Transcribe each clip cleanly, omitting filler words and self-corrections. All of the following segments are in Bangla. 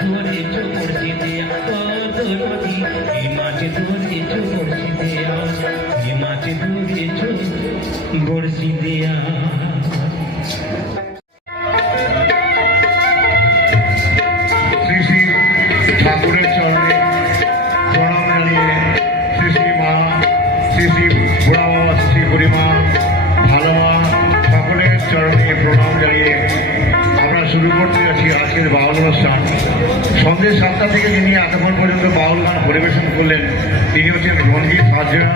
ধরেছো বড়শি দিয়া পদ্ম নদী, কি মাছ ধরেছো বড়শি দিয়া, কি মাছ ধরেছো বড়শি দিয়া। শ্রী শ্রী ঠাকুরের চরণে প্রণাম জানিয়ে শ্রী শ্রী মা, শ্রী শ্রী বুড়া বাবা, শ্রী বুড়িমা, ভালো মা, সকলের চরণে প্রণাম জানিয়ে আমরা শুরু করতে যাচ্ছি আজকের বাউল অনুষ্ঠান। সন্ধ্যে 7টা থেকে যিনি এতক্ষণ পর্যন্ত বাউল গান পরিবেশন করলেন তিনি হচ্ছেন রঞ্জিত হাজরা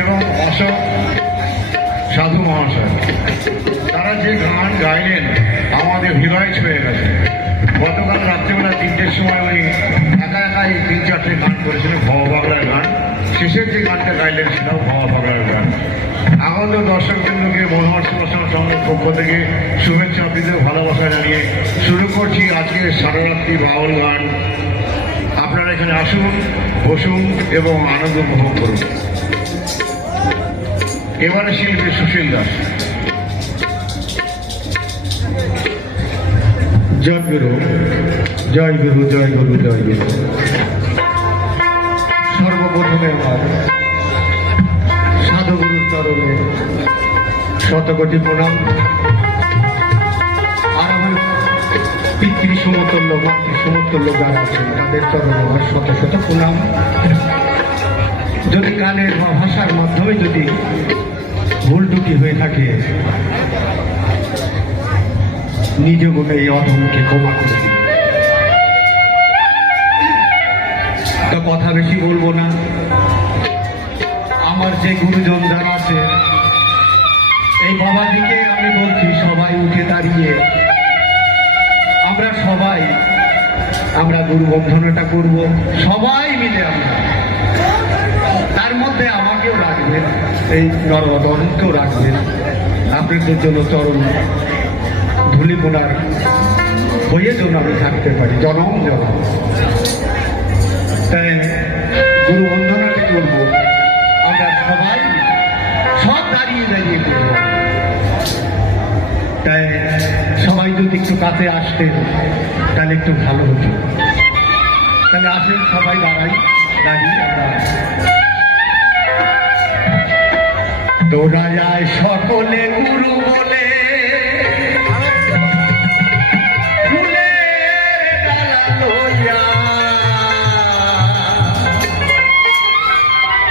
এবং অশোক সাধু মহাশয়। তারা যে গান গাইলেন আমাদের হৃদয় ছুঁয়ে গেছে। গতকাল রাত্রেবেলা 3টের সময় উনি একা একাই 3-4টে গান করেছিলেন ভাওয়া বাংলার গান। শেষের যে গানটা গাইলেন সেটাও ভাওয়া বাংলার গান। আগত দর্শকবৃন্দকে মনোহর সুভাষণ সংঘের পক্ষ থেকে শুভেচ্ছা প্রীতি ভালোবাসা জানিয়ে শুরু করছি আজকের সারারাত্রি বাউল গান। আপনারা এখানে আসুন, বসুন এবং আনন্দ উপভোগ করুন। এবারে শিল্পী সুশীল দাস। জয় গুরু, জয় গুরু, জয় গুরু, জয় গুরু। সর্বপ্রথমে আমার সাধুগুরুর চরণে শতকোটি প্রণাম, আর আমার পিতৃ সমতুল্য, মাতৃ সমতুল্য যারা আছেন তাদের চরণে আমার শত শত প্রণাম। যদি গানের বা ভাষার মাধ্যমে যদি ভুল ত্রুটি হয়ে থাকে নিজ গুণে এই অধমকে ক্ষমা করে দিন। তা কথা বেশি বলবো না। আমার যে গুরুজন যারা আছে এই বাবাজিকে আমি বলছি সবাই উঠে দাঁড়িয়ে আমরা গুরু বন্ধনাটা করব সবাই মিলে। আমরা তার মধ্যে আমাকেও রাখবেন, এই নরদনকেও রাখবেন। আপনাদের জন্য চরণ ধুলিবোনার হয়ে যেন আমি থাকতে পারি জনম জনম। তাই গুরু বন্ধনাটা করব আমরা সবাই সব দাঁড়িয়ে দাঁড়িয়ে করব। তাই সবাই যদি একটু কাছে আসতেন তাহলে একটু ভালো হতো। তাহলে আসেন সবাই দাঁড়িয়ে আমরা দৌড়ায় সকলে গুরু বলে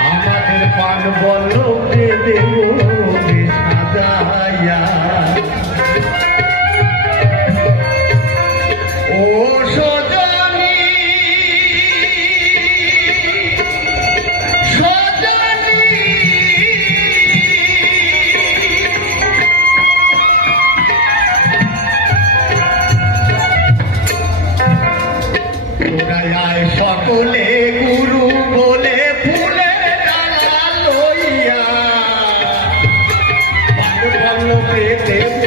আমাদের পান বলকে দেব সাজাইয়া। ও সজনী সজনী তোরায় সকলে গুরু বলে ফুলের ডালা লইয়া পান বল্লভে দেব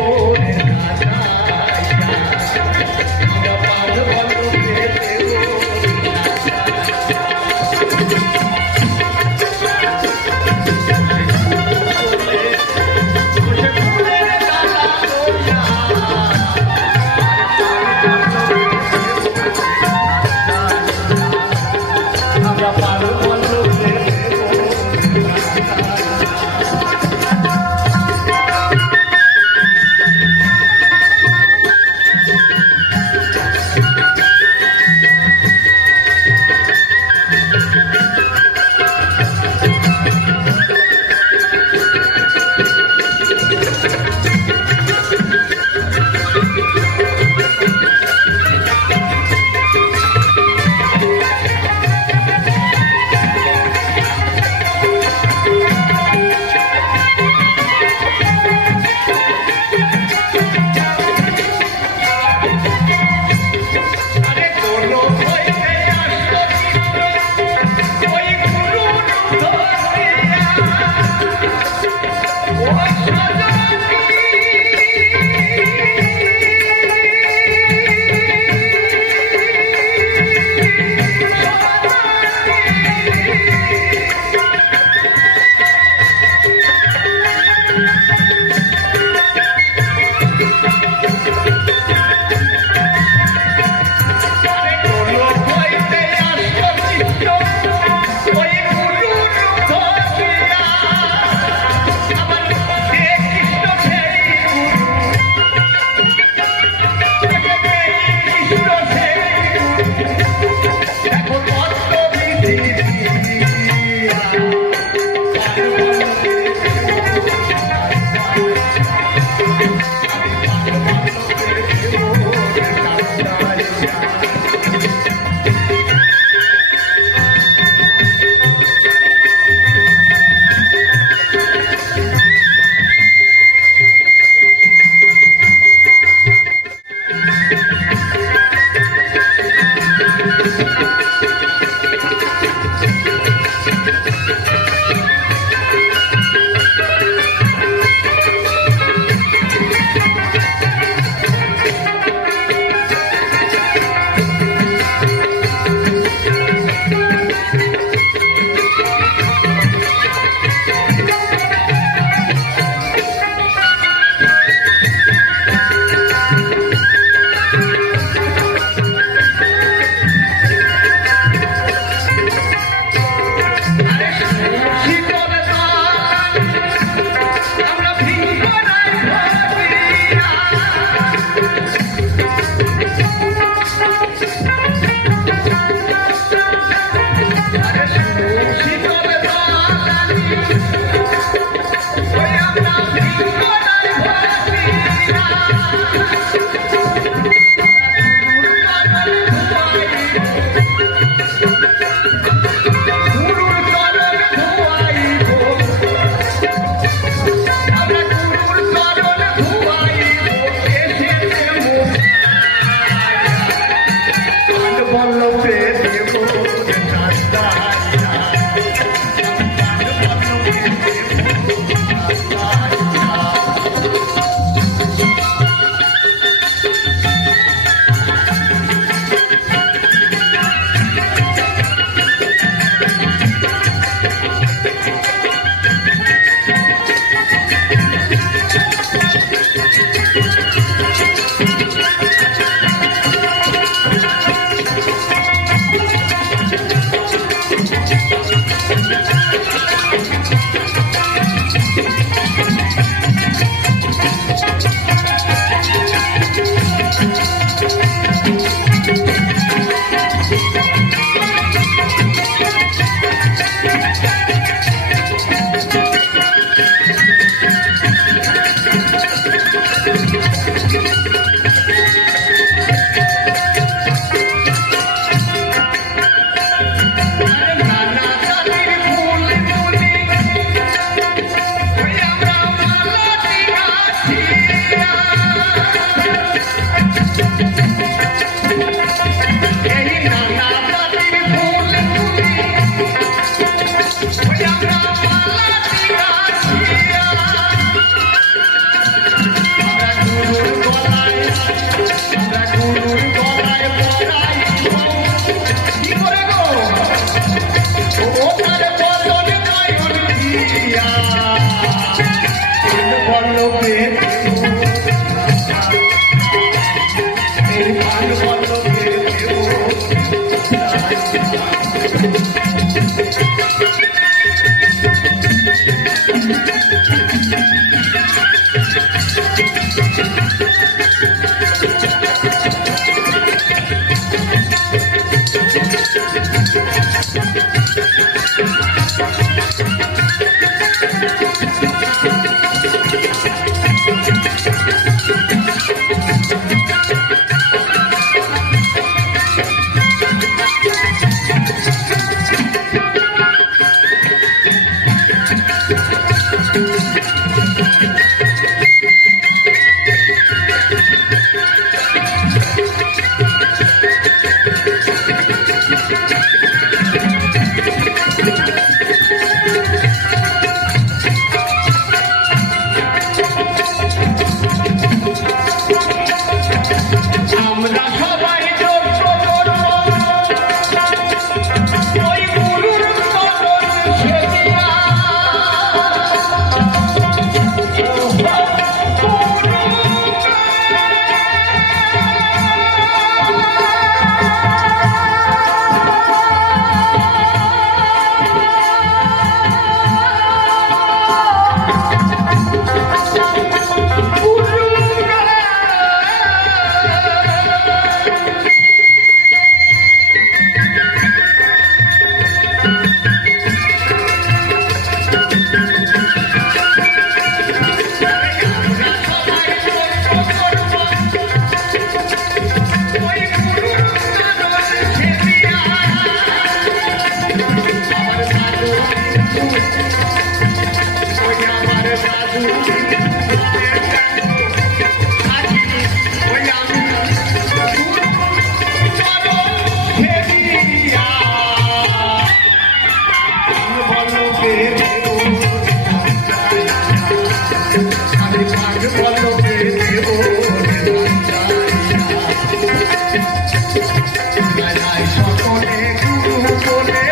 গায় সকলে গুরু বলে,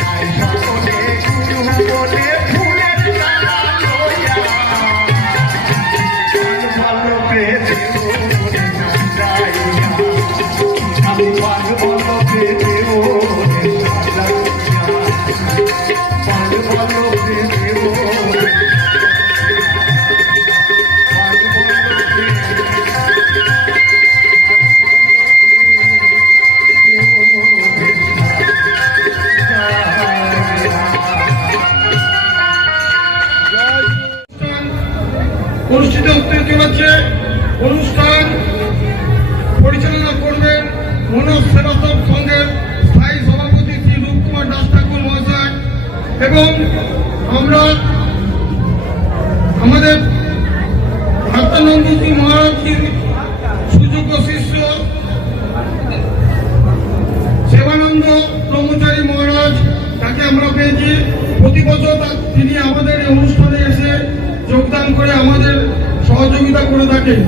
গায় সকলে গুরু বলে, ফুলের ডালা লইয়া ভালো পেতে ওরে সাজাইয়া, আমি ভালো পেতে ওরে সাজাইয়া, ভালো পেতে ওরে অনুষ্ঠিত হতে চলেছে। অনুষ্ঠান পরিচালনা করবেন মনোজ সেবাসব সংঘের স্থায়ী সভাপতি শ্রী রূপকুমার দাস ঠাকুর মহাশয় এবং আমরা আমাদের ভক্তানন্দজি মহারাজজির সুযোগ্য শিষ্য সেবানন্দ ব্রহ্মচারী মহারাজ, তাকে আমরা পেয়েছি। প্রতি বছর তিনি আমাদের এই অনুষ্ঠানে এসে যোগদান করে আমাদের সহযোগিতা করে থাকেন।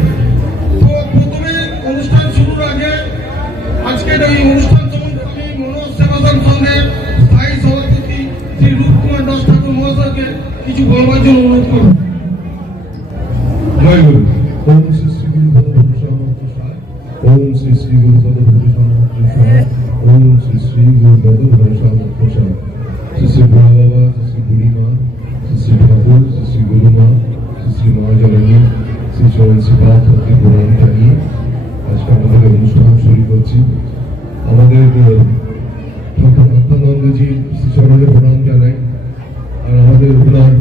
তো প্রথমে অনুষ্ঠান শুরুর আগে আজকের এই অনুষ্ঠান সম্বন্ধে আমি মনোজ সেবাসন সংঘের স্থায়ী সভাপতি শ্রী রূপকুমার দাস ঠাকুর মহাশয়কে কিছু বলবার জন্য অনুরোধ করব। জয় গুরু। ওম শ্রী শ্রী গুরু ভগবান ওম শ্রী শ্রী গুরু ভগবান ওম শ্রী শ্রী গুরু ভগবান শ্রী শ্রী বুড়া বাবা, শ্রী শ্রী বুড়ি মা, শ্রী শ্রী ঠাকুর, শ্রী শ্রী গুরু মা, শ্রী শ্রী মা জননী, শ্রী চরণ শিবা ভক্তি প্রণাম জানিয়ে আজকে আমাদের অনুষ্ঠান শুরু করছি। আমাদের ভক্তানন্দজি শ্রী চরণে প্রণাম জানাই। আর আমাদের ওনার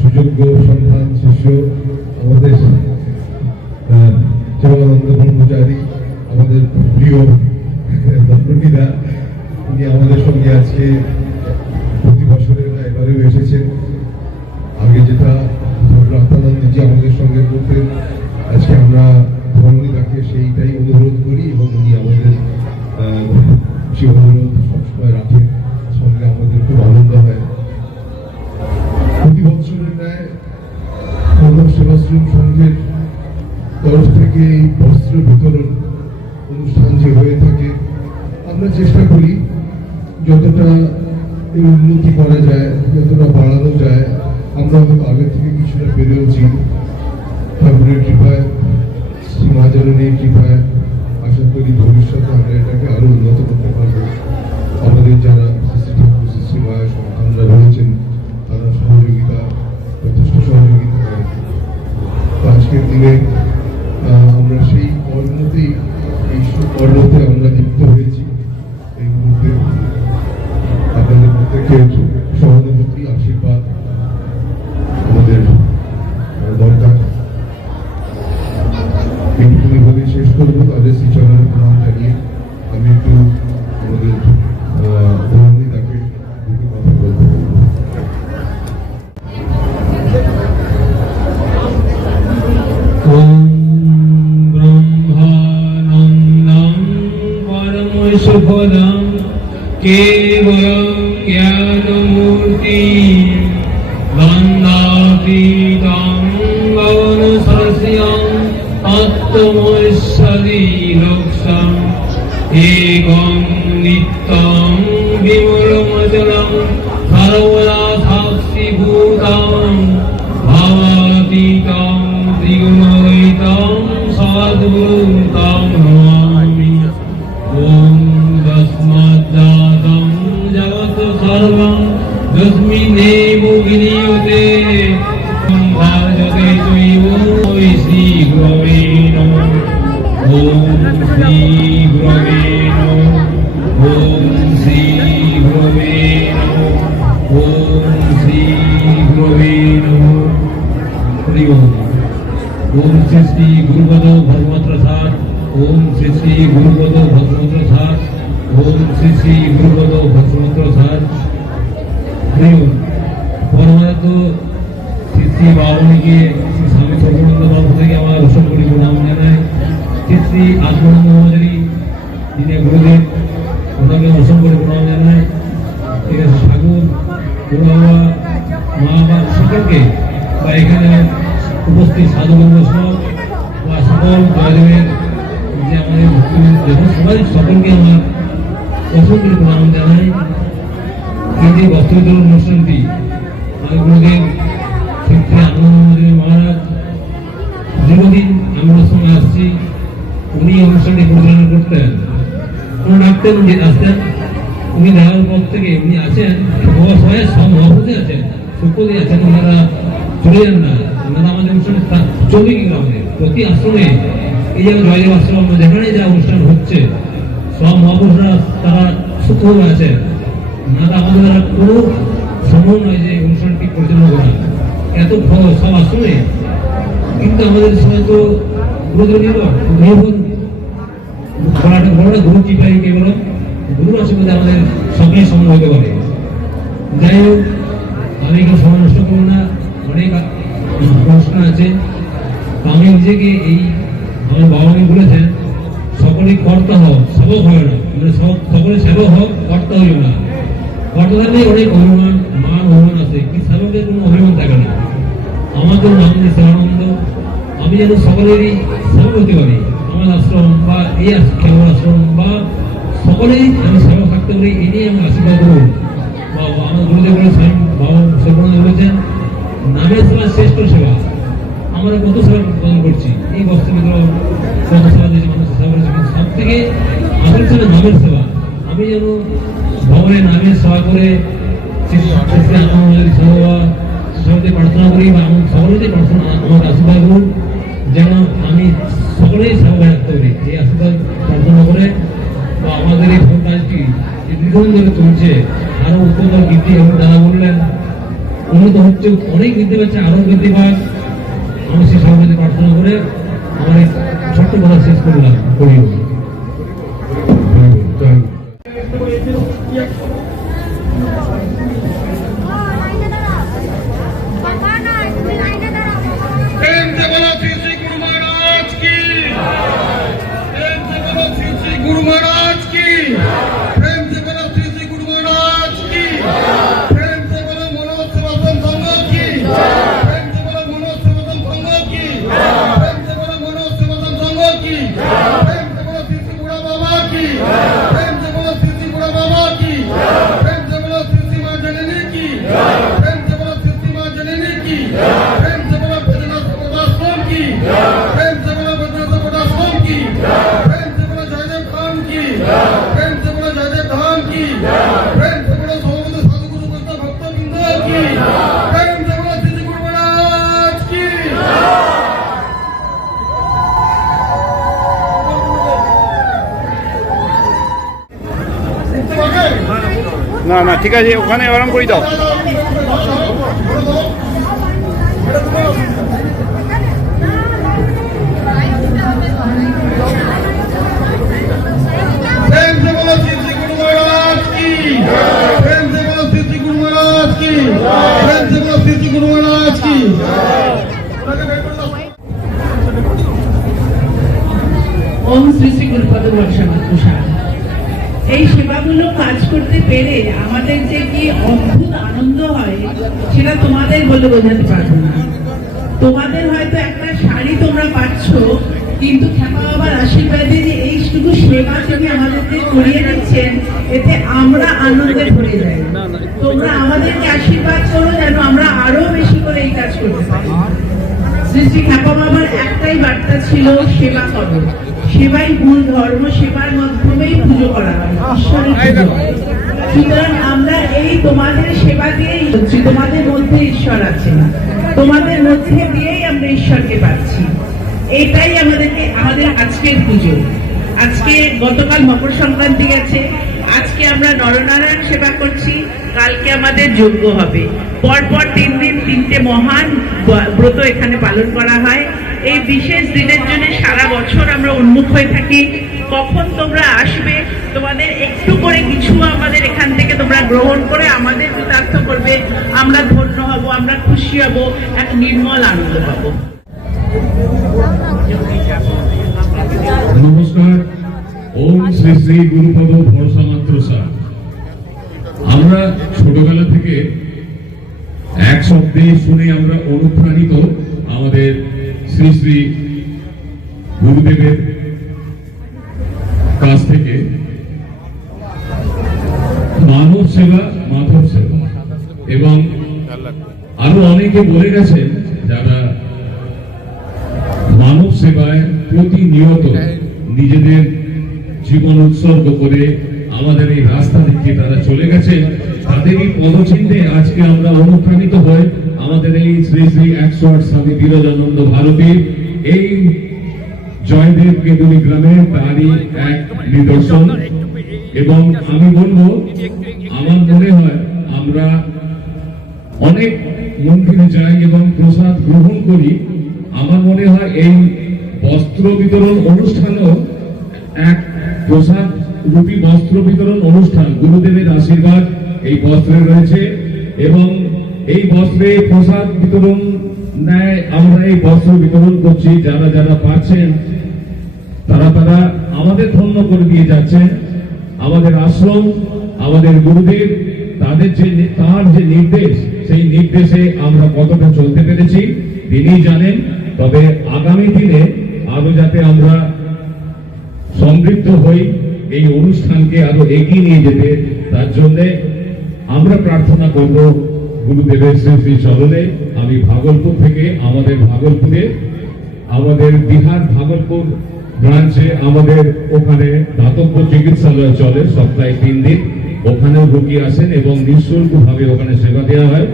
সুযোগ্য সন্তান শিষ্য আমাদের সেবানন্দ ব্রহ্মচারী, আমাদের প্রিয় দণ্ডনীরা, উনি আমাদের সঙ্গে আজকে প্রতি বছরের এবারেও এসেছেন। আগে যেটা ভক্তানন্দজি আমাদের সঙ্গে করতেন, আজকে আমরা ধর্মনীদাকে সেইটাই অনুরোধ করি এবং উনি আমাদের সে অনুরোধ সবসময় রাখেন। সঙ্গে আমাদের খুব আনন্দ হয়। প্রতি বছরের ন্যায় মানব সেবাশ্রম সংঘের তরফ থেকে এই বস্ত্র বিতরণ অনুষ্ঠান যে হয়ে থাকে, আমরা চেষ্টা করি যতটা এই উন্নতি করা যায়, যতটা বাড়ানো যায়। আমরা হয়তো আগে থেকে কিছুটা পেরেওছি। ঠাকুরের কৃপায়, শ্রী মা জননীর কৃপায় আশা করি ভবিষ্যতে আমরা এটাকে আরো উন্নত করতে পারবো। আমাদের যারা শ্রী ঠাকুর শ্রী মায়ের সন্তানরা রয়েছেন, তারা সহযোগিতা, যথেষ্ট সহযোগিতা করে। আজকের দিনে আমরা সেই কর্মতেই, এই কর্মতে আমরা লিপ্ত হয়েছি। এই মুহূর্তে আপনাদের প্রত্যেকের সহানুভূতি, আশীর্বাদ আমাদের দরকার। এইটুকুনি বলে শেষ করবো। তাদের শ্রীচরণের প্রণাম জানিয়ে আমি একটু আমাদের ধর্মনীদাকে দুটো কথা বলতে বলবো। সুফলং কেবলং জ্ঞানমূর্তি বন্দাতীতং গগন সরস্যং আত্মৈশ্বরী লক্ষ্যং একং নিত্যং বিমলমচলং সর্বদা সাক্ষীভূতং ভাবাতীতং ত্রিগুণরহিতং সদ্গুরুং তং নমামি। ওম তস্মাজ্জাতং জগৎ সর্বং যস্মিন্নেব বিনিয়তে ভাজতে চৈব শ্রী গুরবে নমঃ। ওম শ্রী গুরবে নমঃ। ওম শ্রী গুরবে নমঃ। ওম শ্রী গুরবে নমঃ। হরি ওম। ওম শ্রী শ্রী গুরুপদ ভগবৎপ্রসাদ। ওম শ্রী শ্রী গুরুপদ ভগবৎপ্রসাদ। ওম শ্রী শ্রী গুরুপদ ভগবৎপ্রসাদ। হরি ওম। পরমানন্দ শ্রী শ্রী বাবুকে শ্রী স্বামী সর্বানন্দ বাবু থেকে আমার অসংখ্য প্রণাম জানাই। শ্রী শ্রী আত্মানন্দ মহাচারী যিনি গুরুদেব, ওনাকে অসংখ্য প্রণাম জানাই। ঠিক আছে, ঠাকুর, গুরু বাবা, মা বাবা সকলকে বা এখানে উপস্থিত সাধু বৈষ্ণব বা সকল জয়দেবের যে আমাদের ভক্তিবৃন্দ যখন সবাই সকলকে আমার অসংখ্য প্রণাম জানাই। এই যে বস্ত্র বিতরণ অনুষ্ঠানটি আমি গুরুদেব শ্রী আনন্দ মহারাজ দীর্ঘদিন আমরা সঙ্গে আসছি, উনি অনুষ্ঠানটি পরিচালনা করতেন, উনি ডাকতেন, উনি আসতেন, উনি দেওয়ার পর থেকে উনি আছেন, সবাই সব মহাপুজে আছেন, শুক্রদি আছেন, ওনারা চলে যান না, ওনারা আমাদের অনুষ্ঠানে চলবে কি আমাদের প্রতি আশ্রমে, এই যেমন জয়দেব আশ্রম যেখানে যা অনুষ্ঠান হচ্ছে সব মহাপুরুষরা তারা সূক্ষ্মভাবে আছেন, ওনারা আমাদের দ্বারা কোনো সম্ভব নয় যে অনুষ্ঠানটি পরিচালনা করা এত সব আশ্রমে। কিন্তু আমাদের সময় তো গুরুদেব নির্ভর বড় গুরু কি পাই কেবল গুরু আসলে আমাদের সকলেই সম্ভব হতে পারে। যাই হোক, আমি কেউ সময় নষ্ট করবো না, অনেক প্রশ্ন আছে। আমি নিজেকে এই আমার বাবা মা বলেছেন সকলেই কর্তা হও, সেবক হয় না, মানে সকলে সেবক হোক, কর্তা হইও না। কর্তা থাকলে অনেক অভিমান মান অভিমান আছে, কিন্তু সেবকের কোনো অভিমান থাকে না। আমাদের নাম দিয়েছে আনন্দ, আমি যেন সকলেরই সেবক হতে পারি, আমার আশ্রম বা এই কেবল আশ্রম বা সকলেই আমি সেবক থাকতে পারি, এই নিয়ে আমি আশীর্বাদ করব। বা আমার গুরুদেব বলেছেন, বাবা সর্বনাথ বলেছেন নামের সেবা শ্রেষ্ঠ সেবা। আমরা কত সেবা প্রদান করছি, এই বস্ত্র বিতরণ কত সেবা দিয়েছি, মানুষের সেবা করেছি, কিন্তু সব থেকে আসল ছিল নামের সেবা। আমি যেন ভগবানের নামের সেবা করে সবাই প্রার্থনা করি বা আমার সকলেই প্রার্থনা আমার আশীর্বাদ করুন যেন আমি সকলেই সেবা রাখতে পারি, এই আশীর্বাদ প্রার্থনা করে। বা আমাদের এই ভোট কাজটি দীর্ঘদিন ধরে চলছে, আরো উত্তর বৃদ্ধি এবং দাদা বললেন উন্নত হচ্ছে, অনেক বৃদ্ধি পাচ্ছে, আরো বৃদ্ধি পাক। আমি সেই সবাইকে প্রার্থনা করে আমার এই ছোট্ট কথা শেষ করলাম। করি प्रेम से बोलो श्री श्री गुरु महाराज की, प्रेम से बोलो श्री श्री गुरु महाराज की, प्रेम से बोलो श्री श्री गुरु महाराज की, प्रेम से बोलो मनोज सेवाश्रम संघ की, प्रेम से बोलो मनोज सेवाश्रम संघ की, प्रेम से बोलो मनोज सेवाश्रम संघ की, प्रेम से बोलो श्री श्री बुढ़ा बाबा की, प्रेम से बोलो श्री श्री बुढ़ा बाबा की, प्रेम से बोलो श्री श्री माँ जननी की, प्रेम से बोलो श्री श्री माँ जननी की, प्रेम से बोलो बद्रीनाथ आश्रम की, प्रेम से बोलो बद्रीनाथ आश्रम की, प्रेम से बोलो जयदेव धाम की, प्रेम से बोलो जयदेव धाम की, प्रेम से बोलो सोमनाथ साधुगुरु वैष्णव भक्तवृंद की, प्रेम से बोलो श्री श्री गुरु महाराज की। না না ঠিক আছে, ওখানে আরাম করে দাও। प्रेम से बोलो श्री श्री गुरु महाराज की, प्रेम से बोलो श्री श्री गुरु महाराज की, प्रेम से बोलो श्री श्री गुरु महाराज की। ওম শ্রী শ্রী গুরুপদ বর্ষা। এই সেবাগুলো কাজ করতে পেরে আমাদের যে কি অদ্ভুত আনন্দ হয় সেটা তোমাদের বলে বোঝাতে পারবো না। তোমাদের হয়তো একটা শাড়ি তোমরা পাচ্ছ, কিন্তু খ্যাপা বাবার আশীর্বাদে যে এইটুকু সেবা তিনি আমাদেরকে করিয়ে দিচ্ছেন, এতে আমরা আনন্দে ভরে যাই। তোমরা আমাদেরকে আশীর্বাদ করো যেন আমরা আরো বেশি করে এই কাজ করতে পারি। শ্রী শ্রী খ্যাপা বাবার একটাই বার্তা ছিল, সেবা করো। সেবাই মূল ধর্ম, সেবার মাধ্যমেই পুজো করা হয়, ঈশ্বরের পুজো। সুতরাং আমরা এই তোমাদের সেবা দিয়েই, তোমাদের মধ্যে ঈশ্বর আছে, তোমাদের মধ্যে দিয়েই আমরা ঈশ্বরকে পাচ্ছি। এটাই আমাদের আজকের পুজো। আজকে গতকাল মকর সংক্রান্তি গেছে, আজকে আমরা নরনারায়ণ সেবা করছি, কালকে আমাদের যজ্ঞ হবে। পরপর 3 দিন 3টে মহান ব্রত এখানে পালন করা হয়। এই বিশেষ দিনের জন্য সারা বছর আমরা উন্মুখ হয়ে থাকি, কখন তোমরা আসবে, তোমাদের একটু করে কিছু আমাদের এখান থেকে তোমরা গ্রহণ করে আমাদের কৃতার্থ করবে, আমরা ধন্য হব, আমরা খুশি হব, এক নির্মল আনন্দ পাবো। নমস্কার। ওম শ্রী শ্রী গুরুপদ ভরসা মাত্র স্যার। আমরা ছোটবেলা থেকে এক শব্দে শুনে আমরা অনুপ্রাণিত আমাদের শ্রী শ্রী গুরুদেবের কাছ থেকে মানব সেবা মাধব সেবা, এবং আরো অনেকে বলে গেছেন যারা মানব সেবায় প্রতিনিয়ত নিজেদের জীবন উৎসর্গ করে আমাদের এই রাস্তা দেখিয়ে তারা চলে গেছে, তাদেরই পদচিহ্নে আজকে আমরা অনুপ্রাণিত হই আমাদের এই শ্রী শ্রী 108 স্বামী বিরজানন্দ ভারতী এই জয়দেব কেতুনি গ্রামে তারই এক নিদর্শন। এবং আমি বলবো, আমার মনে হয় আমরা অনেক মন্দিরে যাই এবং প্রসাদ গ্রহণ করি, আমার মনে হয় এই বস্ত্র বিতরণ অনুষ্ঠানও এক প্রসাদ রূপী বস্ত্র বিতরণ অনুষ্ঠান। গুরুদেবের আশীর্বাদ এই বস্ত্রে রয়েছে এবং এই বস্ত্রে প্রসাদ বিতরণ নেয়, আমরা এই বস্ত্র বিতরণ করছি। যারা যারা পাচ্ছেন তারা আমাদের ধন্য করে দিয়ে যাচ্ছেন। আমাদের আশ্রম, আমাদের গুরুদেব, তার যে নির্দেশ, সেই নির্দেশে আমরা কতটা চলতে পেরেছি তিনি জানেন। তবে আগামী দিনে আরো যাতে আমরা সমৃদ্ধ হই, এই অনুষ্ঠানকে আরো এগিয়ে নিয়ে যেতে, তার জন্য আমরা প্রার্থনা করব গুরুদেবের শ্রী শ্রী চরণে। আমি ভাগলপুর থেকে, আমাদের বিহার ভাগলপুর ব্রাঞ্চে আমাদের ওখানে দাতব্য চিকিৎসালয় চলে সপ্তাহে 3 দিন, ওখানেও রোগী আসেন এবং নিঃশুল্ক ভাবে ওখানে সেবা দেওয়া হয়।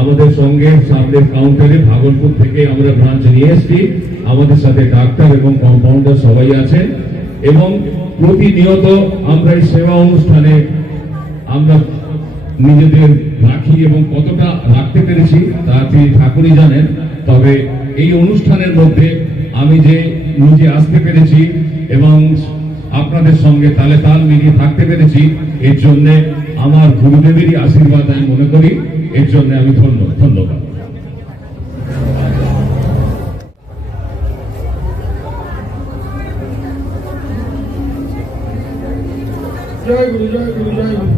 আমাদের সঙ্গে সামনের কাউন্টারে ভাগলপুর থেকে আমরা ব্রাঞ্চ নিয়ে এসেছি, আমাদের সাথে ডাক্তার এবং কম্পাউন্ডার সবাই আছেন এবং প্রতিনিয়ত আমরা এই সেবা অনুষ্ঠানে আমরা নিজেদের রাখি এবং কতটা রাখতে পেরেছি তা তিনি ঠাকুরই জানেন। তবে এই অনুষ্ঠানের মধ্যে আমি যে নিজে আসতে পেরেছি এবং আপনাদের সঙ্গে তালে তাল মিলিয়ে থাকতে পেরেছি, এর জন্য আমার গুরুদেবেরই আশীর্বাদ আমি মনে করি, এর জন্য আমি ধন্যবাদ। জয় গুরু, জয় গুরু, জয় গুরু।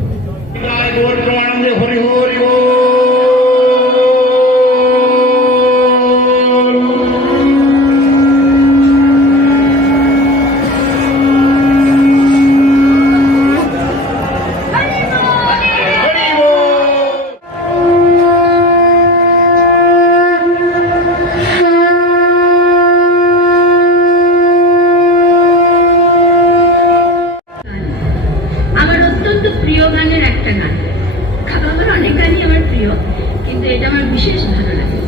জয় গৌর প্রেমানন্দে হরি হরি বল। আমার অত্যন্ত প্রিয় গানের একটা গান। আমার অনেক গানই আমার প্রিয়, কিন্তু এটা আমার বিশেষ ভালো লাগে।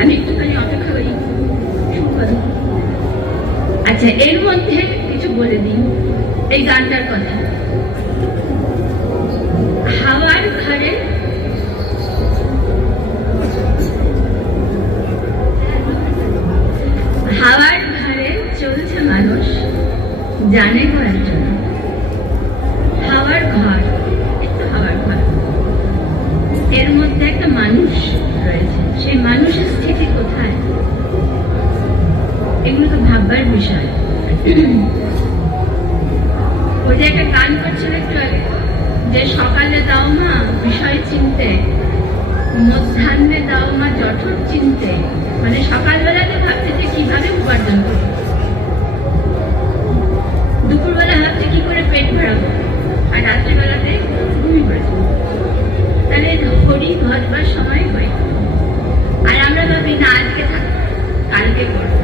আমি একটুখানি অপেক্ষা করি, শুনবো। আচ্ছা, এর মধ্যে কিছু বলে দিই এই গানটার কথা। হাওয়ার ঘরে চলছে মানুষ, জানে করার জন্য। হাওয়ার ঘর, একটু হাওয়ার ঘর, এর মধ্যে একটা মানুষ রয়েছে, সেই মানুষের স্থিতি কোথায়, এগুলো তো ভাববার বিষয়। ওই যে একটা গান করছিল একটু আগে, যে সকালে দাও মা বিষয় চিনতে, মধ্যাহ্নে দাও মা জঠর চিনতে, মানে সকালবেলাতে ভাবছে যে কিভাবে উপার্জন করবো, দুপুরবেলা ভাবছে কি করে পেট ভরাবো, আর রাত্রিবেলাতে ঘুমিয়ে পড়েছে। তাহলে হরি ঘটবার সময় হয়, আর আমরা ভাবি না আজকে থাক কালকে করবো,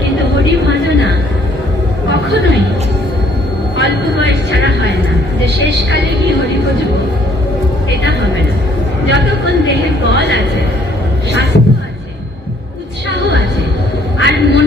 কিন্তু হরি ভজনা কখনোই অল্প বয়স ছাড়া হয় না, যে শেষকালে গিয়ে হরি ভজবো এটা হবে না। যতক্ষণ দেহে বল আছে, স্বাস্থ্য আছে, উৎসাহ আছে, আর মনে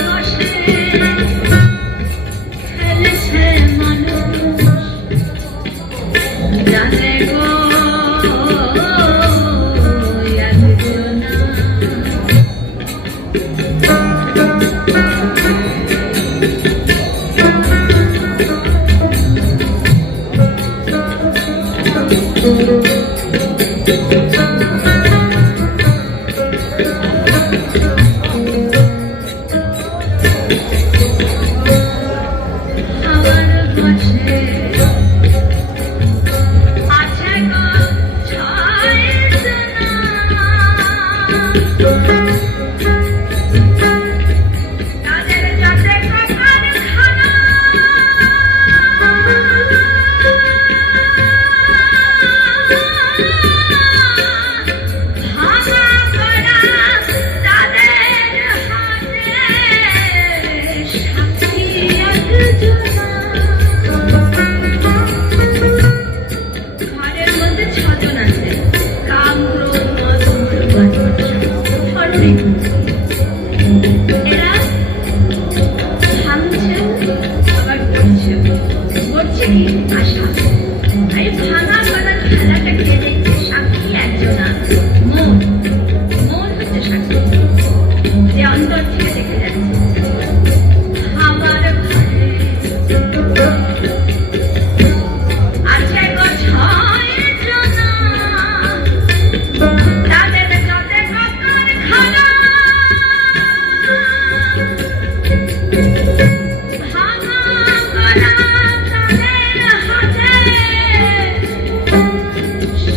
বসে খেলেছে মানুষ জানে গো একজনা আমার বসে আছে গো ছয়জনা তাদের যাতে কারখানা ভাঙা করা তাদের হাতে সাক্ষী একজনা ঘরের মধ্যে ছজন আছে কাম ক্রোধ মদ মাৎসর্য সর্বিক এরা ভাঙছে আবার করছে করছে কি আশা এই ভাঙা করার খেলাটা খেলেছে সাক্ষী একজনা মন মন হচ্ছে সাক্ষী যে অন্তর থেকে দেখে যাচ্ছে আমার ঘরে আছে গো ছয়জনা তাদের যাতে কারখানা ভাঙা করা তাদের হাতে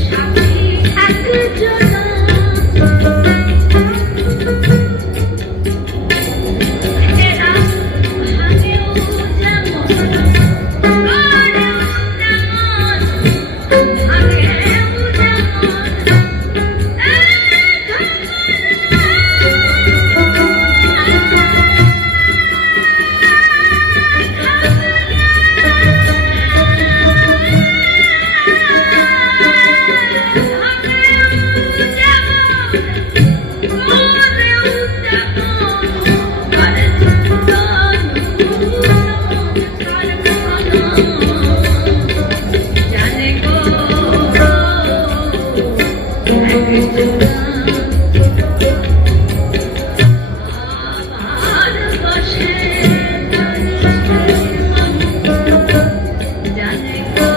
সাক্ষী একজনা এরা ভাঙেও যেমন গড়েও তেমন ভাঙেও জানে গো আমার বসে জানে গো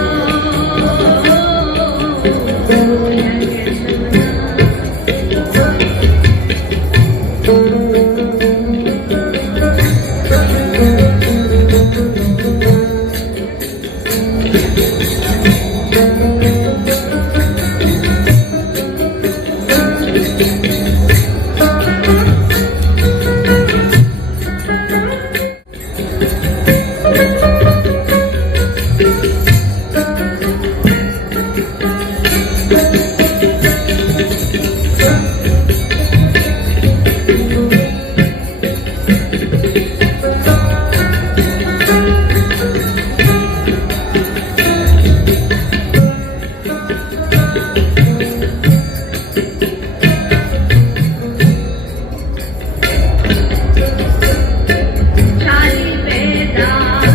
চারি বেদার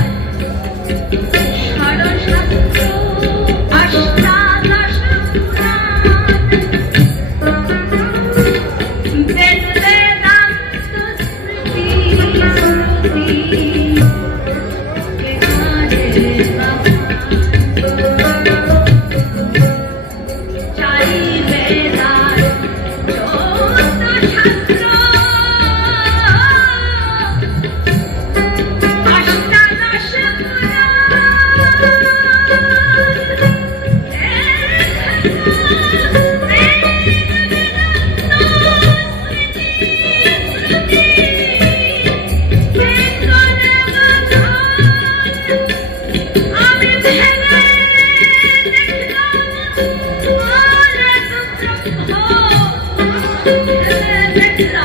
ষড়শাস্ত্র অষ্টাদশ পুরাণ বেদ বেদান্ত স্মৃতি স্মৃতি এখানে চারি বেদার চৌদ্দ শাস্ত্র অষ্টাদশ আমি ভেবে দেখলাম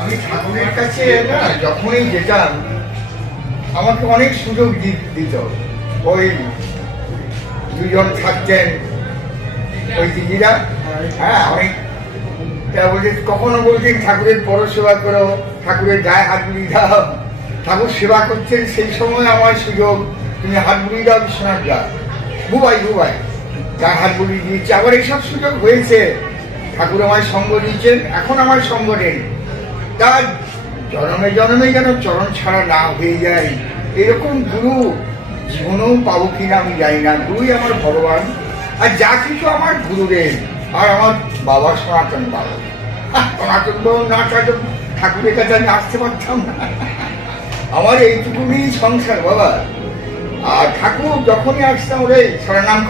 আমি ঠাকুরের কাছে না যখনই যেতাম আমাকে অনেক সুযোগ দিত। ওই দুজন থাকতেন ওই দিদিরা, হ্যাঁ অনেক বলছে, কখনো বলছেন ঠাকুরের বড় সেবা করো, ঠাকুরের গায়ে হাত বুলিয়ে দাও। ঠাকুর সেবা করছেন সেই সময় আমার সুযোগ, তুমি হাত বুলিয়ে দাও বিশ্বনাথ দা, বুবাই গায়ে হাত বুলিয়ে দিয়েছে। আবার এইসব সুযোগ হয়েছে, ঠাকুর আমায় সঙ্গ দিয়েছেন, এখন আমার সঙ্গ নেই। তার জন্মে জন্মে যেন চরণ ছাড়া না হয়ে যায়, এরকম গুরু জীবনেও পাবো কিনা আমি জানি না। গুরুই আমার ভগবান, আর যা কিছু আমার গুরুদেব। আর আমার বাবা সনাতন বাবা, সনাতন বাবু না থাকলে ঠাকুরের কাছে আমি আসতে পারতাম না। আমার এইটুকুনি সংসার বাবা। আর ঠাকুর যখনই আসতাম, ওরে সারা নাম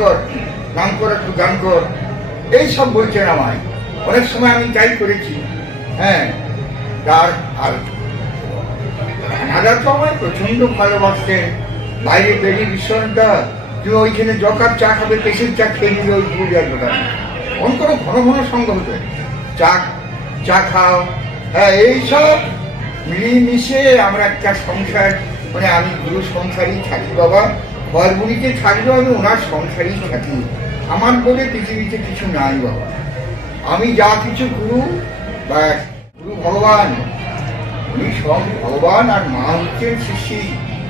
কর একটু গান কর, এইসব বলছেন আমায়। অনেক সময় আমি তাই করেছি। হ্যাঁ, তার আর রানাদা তো আমায় প্রচন্ড ভালোবাসতেন। বাইরে বেরিয়ে বিশ্বনাথদা তুমি ওইখানে জকার চা খাবে, পেশের চা খেয়ে নিবে ওই গুরুদার দোকানে। অন্তর ঘন ঘন সঙ্গ হতো, চা খাও, হ্যাঁ এইসব মিলিয়ে আমরা একটা সংসার, মানে আমি গুরু সংসারই থাকি বাবা। ঘরগুলিতে থাকলেও আমি ওনার সংসারই থাকি। আমার বলে পৃথিবীতে কিছু নাই বাবা। আমি যা কিছু গুরু বা গুরু ভগবান, উনি সব ভগবান। আর মা হচ্ছেন শ্রী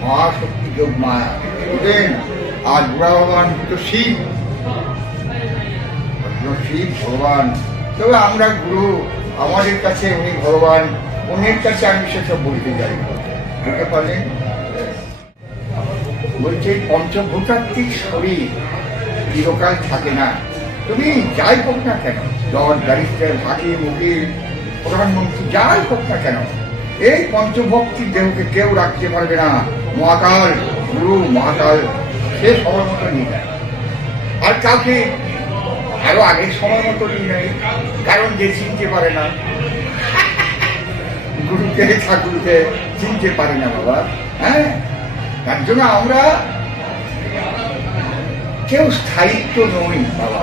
মহাশক্তি যোগ মায়া বুঝলেন। আর বুড়া ভগবান তো শিব ভগবান। তবে আমরা গুরু, আমাদের কাছে উনি ভগবান, উনির কাছে আমি সেসব বলতে যাই। বুঝতে পারলেন? বলছে পঞ্চভূতাত্মিক শরীর চিরকাল থাকে না। তুমি যাই হোক না কেন, জজ, ব্যারিস্টার, ভাগি, মুকিল, প্রধানমন্ত্রী, যাই হোক না কেন, এই পঞ্চভক্তির দেহকে কেউ রাখতে পারবে না। মহাকাল, গুরু মহাকাল, সে সময় মতো নিয়ে নেয়। আর কাউকে আরো আগের সময় মতো নিয়ে নেয়, কারণ যে চিনতে পারে না গুরুকে, ঠাকুরকে চিনতে পারে না বাবা। হ্যাঁ, তার জন্য আমরা কেউ স্থায়িত্ব নই বাবা,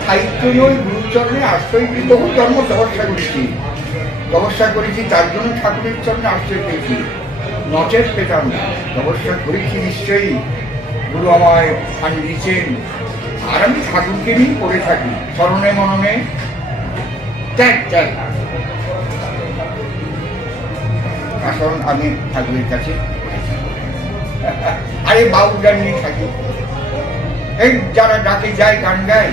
স্থায়িত্ব নই। গুরুচরণে আশ্রয় পেয়ে বহু জন্ম তপস্যা করেছি, তার জন্য ঠাকুরের চরণে আশ্রয় পেয়েছি। নচেত পেতাম না, তপস্যা করেছি নিশ্চয়ই। গুরু আমায় স্থান দিয়েছেন, আর আমি ঠাকুরকে নিয়ে পড়ে থাকি স্মরণে মননে। ত্যাগ আসন আমি ঠাকুরের কাছে আরে বাবুটা নিয়ে থাকি। এই যারা ডাকে যায়, গান গায়,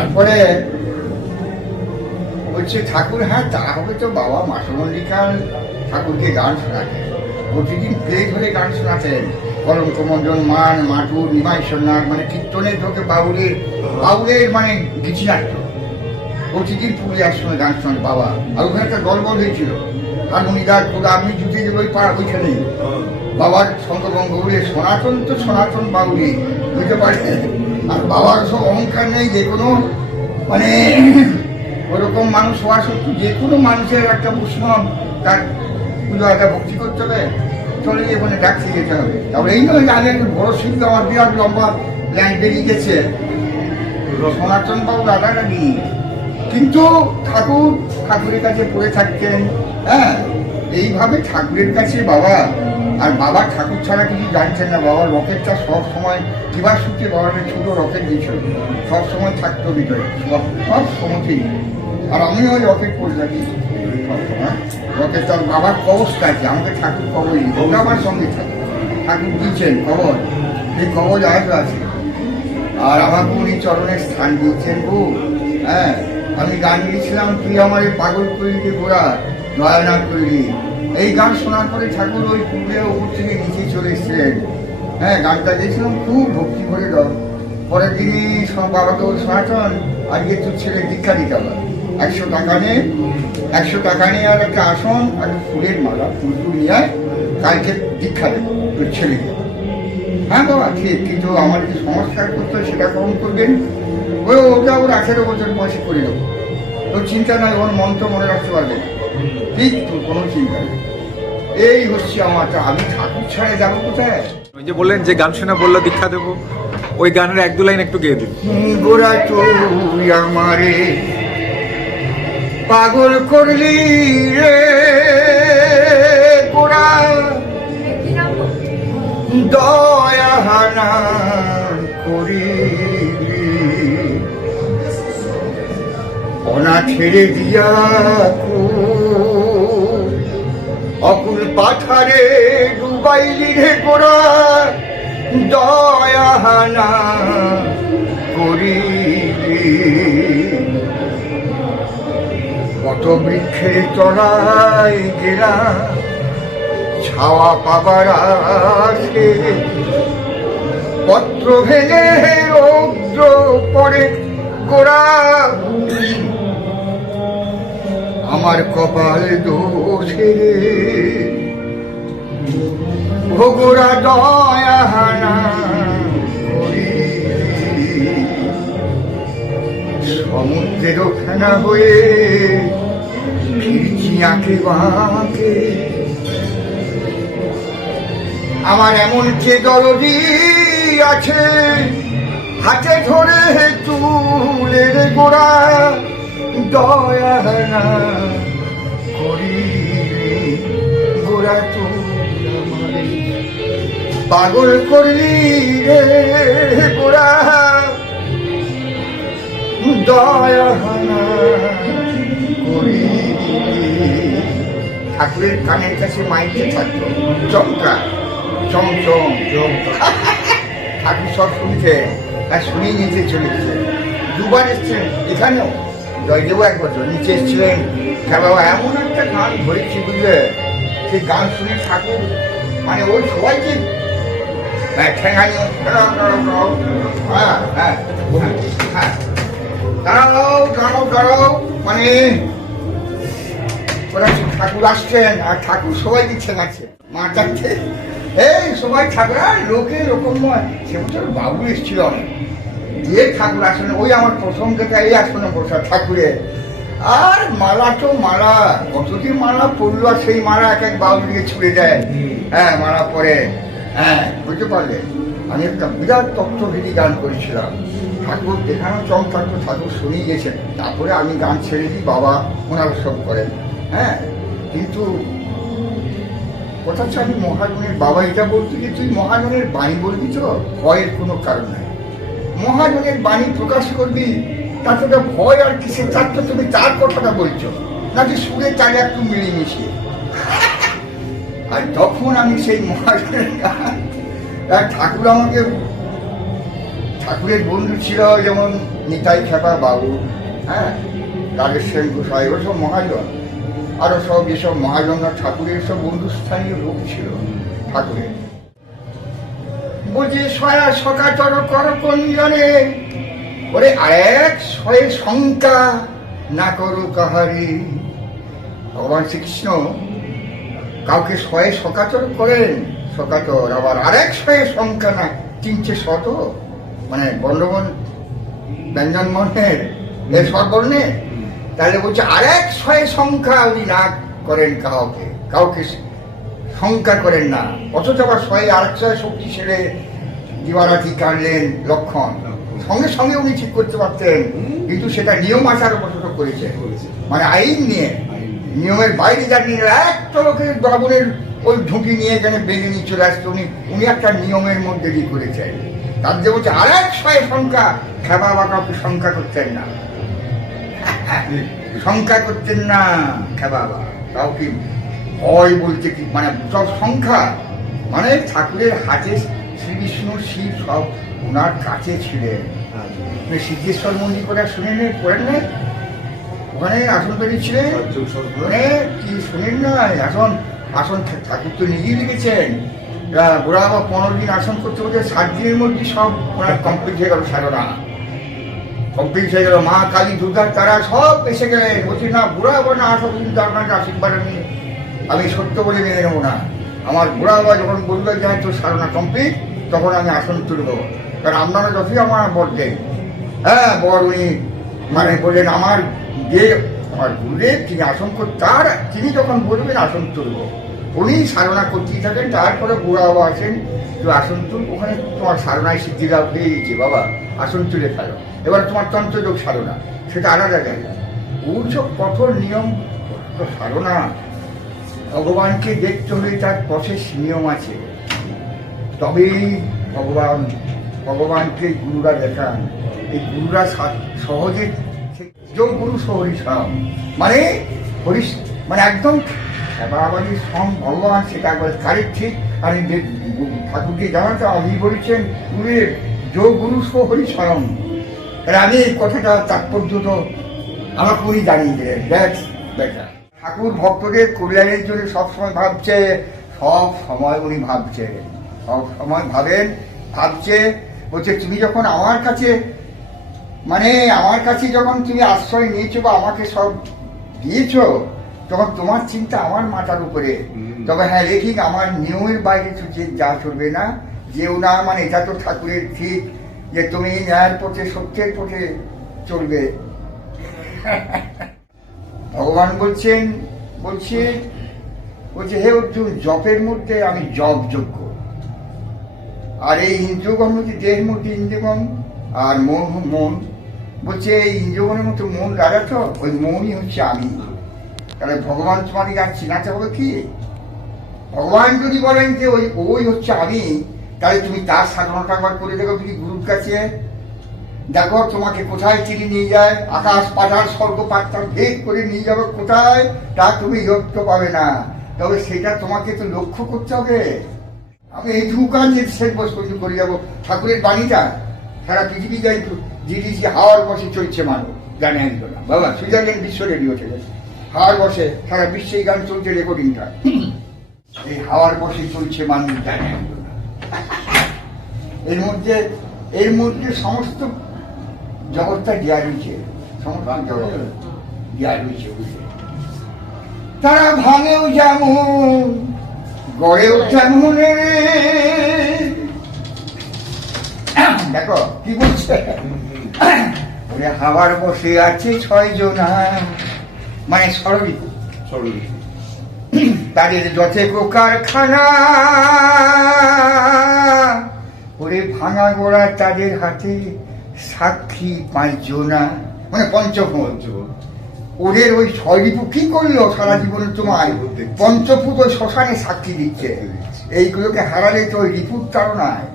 তারপরে বলছে ঠাকুর, হ্যাঁ তা হবে তো বাবা মাসমল্লিকার ঠাকুরকে গান শোনাতেন, প্রতিদিন প্লে ধরে গান শোনাতেন। কলঙ্ক মন্ডন, মান, মাটুর, নিমাই সন্ন্যাস, মানে কীর্তনের ঢোকে বাউলের মানে গীতিনাট্য, প্রতিদিন পুরুলিয়ার সময় গান শোনান বাবা। আর ওখানে একটা গল্প হয়েছিল, হারমোনিদার পুরো আপনি জুতে গেলে ওই পাড়া ওইখানেই বাবার সঙ্গভঙ্গ বলে সনাতন তো সনাতন বাউলি, বুঝতে পারছেন। আর বাবার সব অহংকার নেই, যে কোনো মানে ওরকম মানুষ হওয়া সত্ত্বেও যে কোনো মানুষের একটা বৈষ্ণব তার পুজো একটা ভক্তি করতে হবে, চলে গিয়ে ওখানে ডাকতে যেতে হবে। তারপরে এই নয় আগে বড় শিল্পী আমার বিরাট লম্বা লাইন বেরিয়ে গেছে, সনাতন বাবু দাদা দাদি, কিন্তু ঠাকুরের কাছে পড়ে থাকতেন। হ্যাঁ, এইভাবে ঠাকুরের কাছে বাবা, আর বাবা ঠাকুর ছাড়া কিছু জানছেন না। বাবার রকেটটা সব সময় কিবার সূত্রে বাবাটা ছোট রকেট দিয়েছিল, সব সময় থাকতো ভিতরে, সব সময়তেই। আর আমি ওই রকেট করে থাকি সবসময়, রকেটটা বাবার কবচটা আছে, আমাকে ঠাকুর কবচ দিই, ওটা আমার সঙ্গে থাকে, ঠাকুর দিচ্ছেন কবচ, এই কবচ আজও আছে। আর আমাকে উনি চরণের স্থান দিচ্ছেন গো। হ্যাঁ, আমি গান গিয়েছিলাম, তুই আমার পাগল করিলি গোড়া দয়া না করিলি, এই গান শোনার পরে ঠাকুর ওই পুকুরের উপর থেকে নিচে চলে এসেছিলেন। হ্যাঁ, গানটা গেছিলাম খুব ভক্তি করে দাও। পরের দিনই বাবাকে ওর সনাতন, আজকে তোর ছেলে দীক্ষা দিতে হবে, 100 টাকা নিয়ে আর একটা আসন আর ফুলের মালা, ফুল নিয়ে কালকে দীক্ষা দেবো তোর ছেলেকে। হ্যাঁ বাবা ঠিক, কিন্তু আমার যে সংস্কার করতে হয় সেটা কখন করবেন? ওটা ওর 18 বছর বয়সে করে দেবো, তোর চিন্তা নয়, ওর মন্ত্র মনে রাখতে পারবে না, ঠিক, তোর কোনো চিন্তা নেই। এই হচ্ছে আমারটা, আমি ঠাকুর ছাড়া যাবো কোথায়? ওই যে বললেন যে গান শুনে বললো দীক্ষা দেবো, ওই গানের 1-2 লাইন একটু গেয়ে দিন। গোরা তুই আমারে পাগল করলি রে গোরা, দয়া হানা করিলি, অনা ছেড়ে দিয়া অকুল পাথারে ডুবাইলি রে গোরা, দয়া হানা করিলি, কত বৃক্ষের তলায় গেলাম ছাওয়া পাবার আসে, পত্র ভেঙে রৌদ্র পড়ে গোরা, আমার কপাল দোষে ভোগরা দয়া হানা করিলি, সমুদ্রের ফেনা হয়ে ফিরছি আঁকে বাঁকে, আমার এমন যে দরদি আছে হাতে ধরে চুলের গোড়া, দয়া না করিলি গোড়া, তুই আমারে পাগল করলি রে গোড়া, দয়া না করিলি। ঠাকুরের কানের কাছে মাইকে থাকতো চমকা চমচম, ঠাকুর সব শুনছে, আর শুনেই নিচে চলে গেছে। 2 বার এসছেন, এখানেও জয়দেবও 1 বছর নিচে এসছিলেন। হ্যাঁ বাবা, এমন একটা গান ধরেছি বুঝলে, সেই গান শুনে ঠাকুর মানে ওই সবাইকে ঠেঙানি, হ্যাঁ হ্যাঁ হ্যাঁ দাঁড়াও, মানে ওরা ঠাকুর আসছেন আর ঠাকুর সবাই দিচ্ছেন আছে মা যাচ্ছে, এই সবাই ঠাকুর, আর লোকে এরকম নয়। সে বছর বাবু এসেছিল অনেক, দিয়ে ঠাকুর আসনে ওই আমার প্রথম থেকে এই আসনে বসা ঠাকুরের, আর মালা তো মালা, কতদিন মালা পড়লো, আর সেই মালা এক বাবু দিকে ছুড়ে দেয়। হ্যাঁ, মালা পরে, হ্যাঁ বুঝতে পারলে। আমি একটা বিরাট তত্ত্বভেদী গান করেছিলাম, ঠাকুর দেখানো চম থাকতো, ঠাকুর শুনেই গেছেন। তারপরে আমি গান ছেড়ে দিই, বাবা ওনারা সব করেন। হ্যাঁ, কিন্তু কথা হচ্ছে আমি মহাজনের বাবা এটা বলছি যে তুই মহাজনের বাণী বলবি তো, ভয়ের কোনো কারণ নাই। মহাজনের বাণী প্রকাশ করবি, তাতে তো ভয় আর কিসের, তার তো তুমি তার কথাটা বলছো নাকি সুরের তালে একটু মিলিয়ে মিশিয়ে। আর যখন আমি সেই মহাজনের ঠাকুর আমাকে, ঠাকুরের বন্ধু ছিল যেমন নিতাই খেপা বাবু, হ্যাঁ, রাজেশ্যাম গোসাই, ওরা সব মহাজন, আরো সব যেসব মহাজন ঠাকুরের সব বন্ধুস্থানীয় লোক ছিল ঠাকুরের। বলছে সয়া সকাচর কর কঞ্জনে, ওরে আরেক শয়ে শঙ্কা না করো কাহারি। ভগবান শ্রীকৃষ্ণ কাউকে শয়ে সকাচর করেন, সকাচর, আবার আরেক শয়ে শঙ্কা না, তিনটে শত, মানে বর্ণবন ব্যঞ্জন বর্ণের স্বরবর্ণে, তাহলে বলছে আরেক শয়ে সংখ্যা উনি না করেন কাউকে, কাউকে শঙ্কা করেন না। অথচ আবার শয়ে আরেক শয়ে শক্তি ছেড়ে দিবারাতি কাটলেন লক্ষণ, সঙ্গে সঙ্গে উনি ঠিক করতে পারতেন, কিন্তু সেটা নিয়ম আচার অবশত করেছে, মানে আইন নিয়ে, নিয়মের বাইরে জানিয়ে একটা লোকের বাবনের ওই ঝুঁকি নিয়ে এখানে বেঁধে নিয়ে চলে আসতো, উনি একটা নিয়মের মধ্যে দিয়ে করেছেন। তার যে বলছে আরেক শয়ে সংখ্যা, খেবা বা কাউকে শঙ্কা করতেন না, শঙ্কা করতেন না খেবা বা কাউকে ভয় বলতে কি, মানে সব সংখ্যা, মানে ঠাকুরের হাতে শ্রী বিষ্ণু শিব সব ওনার কাছে ছিলেন। সিদ্ধেশ্বর মন্দির করে শুনে নেই, পড়েন না, ওখানে আসন পেরিয়েছিলেন, কি শুনেন না, আসন আসন ঠাকুর তো নিজেই লিখেছেন, বুড়া বাবা 15 দিন আসন করতে করতে 7 দিনের মধ্যে সব ওনার কমপ্লিট হয়ে গেল, সাধনা কমপ্লিট হয়ে গেল। মা কালী দুর্গা তারা সব এসে গেলেন, বলছি না বুড়া বাবা না আসো, কিন্তু আপনাকে আশীর্বাদ আমি সত্য বলে মেনে নেবো না। আমার বুড়া বাবা যখন বললো যে তোর সাধনা কমপ্লিট, তখন আমি আসন তুলবো, কারণ আপনারা যতই আমার বর দেন, হ্যাঁ, বর উনি মানে বললেন আমার যে আমার গুরুদেব তিনি আসন তার তিনি যখন বলবেন আসন তুলব, উনি সাধনা করতেই থাকেন। তারপরে বুড়া বাবা আসেন, তো আসন তুল, ওখানে তোমার সাধনায় সিদ্ধি লাভ হয়ে গেছে, বাবা আসন তুলে ফেলো, এবার তোমার তন্ত্রযোগ সাধনা সেটা আলাদা জায়গা। ওর সব কঠোর নিয়ম সাধনা, ভগবানকে দেখতে হলে তার প্রসেস নিয়ম আছে, তবেই ভগবানকে গুরুরা দেখান। এই গুরুরা সহজে যোগ গুরু হরিশাম, মানে হরিশ মানে একদম সেবাবাদী সম ভগবান, সেটা একবার কারেক্ট ঠিক। আর ঠাকুরকে জানাতে আপনি বলেছেন গুরুর যোগ গুরু হরিশাম, আমি এই কথাটা তাৎপর্য তো আমাকে উনি জানিয়ে দিলেন। ঠাকুর ভক্তদের কল্যাণের জন্য সবসময় ভাবছে, সব সময় উনি ভাবছে, সব সময় ভাবছে। বলছে তুমি যখন আমার কাছে, মানে আমার কাছে যখন তুমি আশ্রয় নিয়েছো বা আমাকে সব দিয়েছো, তখন তোমার চিন্তা আমার মাথার উপরে। তবে হ্যাঁ, লেখিক আমার নিয়মের বাইরে যা চলবে না, যেও না, মানে এটা তো ঠাকুরের ঠিক যে তুমি ন্যায়ের পথে সত্যের পথে চলবে। ভগবান বলছে হে অর্জুন, জপের মধ্যে আমি জপ যোগ্য, আর এই ইন্দ্রগণ হচ্ছে দেহের মধ্যে ইন্দ্রগণ, আর মন বলছে এই ইন্দ্রগণের মতো মন রাজা, তো ওই মনই হচ্ছে আমি। তাহলে ভগবান তোমাকে আর চিনাতে হবে কি? ভগবান যদি বলেন যে ওই হচ্ছে আমি, তাহলে তুমি তার সাধনাটা একবার করে দেখো, তুমি গুরুর কাছে দেখো তোমাকে কোথায় চিনি নিয়ে যায়, আকাশ পাতাল স্বর্গ পাতাল ভেদ করে নিয়ে যাবে কোথায়, তা তুমি লক্ষ্য পাবে না। তবে সেটা তোমাকে তো লক্ষ্য করতে হবে। আমি এইটুকু কাজ শেষ বছর করে যাবো, ঠাকুরের বাণীটা সারা পৃথিবী যাই জিডিসি হাওয়ার বসে চলছে, মানুষ জানে না বাবা, সুইজারল্যান্ড বিশ্ব রেডিও থেকে হাওয়ার বসে সারা বিশ্বে এই গান চলছে, রেকর্ডিংটা এই হাওয়ার বসে চলছে, মানুষ জানে না। এর মধ্যে সমস্ত জগৎটা দেয়া রয়েছে, সমস্ত জগৎ দেয়া রয়েছে। তারা ভাঙেও যেমন গড়েও তেমন, দেখো কি বলছে, হাওয়ার বসে আছে 6 জনা, মানে ষড়ঋতু, তাদের যথে কারখানা, ওরে ভাঙা গোড়া তাদের হাতে সাক্ষী 5 জনা, মানে পঞ্চভূত। ওদের ওই 6 রিপু কি করলো সারা জীবনে, তোমায় পঞ্চভূত ওই শ্মশানে সাক্ষী দিচ্ছে। এইগুলোকে হারালে তো ওই রিপুর তাড়নায়।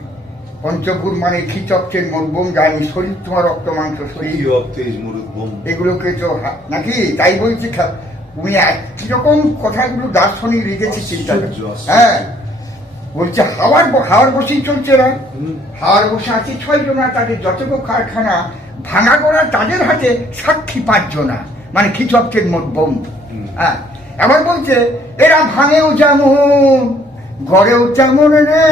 পঞ্চভূত মানে খিচকচেন মরুভূম যায়নি, শরীর তোমার রক্ত মাংস শরীর, এগুলোকে তো নাকি, তাই বলছি উনি কিরকম কথাগুলো দার্শনিক রেখেছে চিন্তা। হ্যাঁ, বলছে হাওয়ার বসেই চলছে না, হাওয়ার বসে আছে 6 জনা, তাদের যতটুকু কারখানা, ভাঙা করা তাদের হাতে সাক্ষী 5 জনা, মানে খিচকের মোট বোম। হ্যাঁ, এবার বলছে এরা ভাঙেও যেমন গড়েও তেমন রে।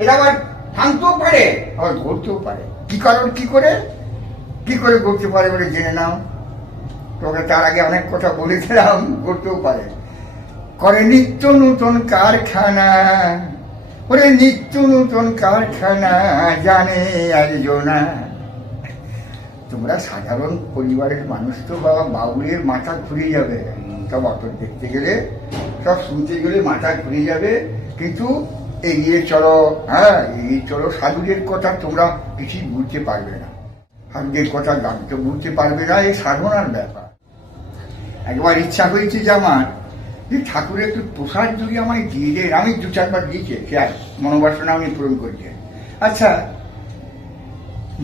এরা আবার ভাঙতেও পারে আবার গড়তেও পারে। কি করে গড়তে পারে বলে জেনে নাও। তোকে তার আগে অনেক কথা বলেছিলাম, গড়তেও পারে। করে নিত্য নূতন কারখানা, ওরে নিত্য নূতন কারখানা জানে একজনা। তোমরা সাধারণ পরিবারের মানুষ তো বাবা, বাউলের মাথা ঘুরে যাবে, সব অত দেখতে গেলে, সব শুনতে গেলে মাথা ঘুরে যাবে। কিন্তু এগিয়ে চলো, হ্যাঁ এগিয়ে চলো। সাধুদের কথা তোমরা কিছুই বুঝতে পারবে না, সাধুদের কথা গান তো বুঝতে পারবে না, এই সাধনার ব্যাপার। একবার ইচ্ছা হয়েছে যে আমার যে ঠাকুরের একটু প্রসাদ যদি আমায় দিয়ে দেন। আমি 2-4 বার দিয়েছে, খেয়াল মনোবাসনা আমি পূরণ করছি। আচ্ছা,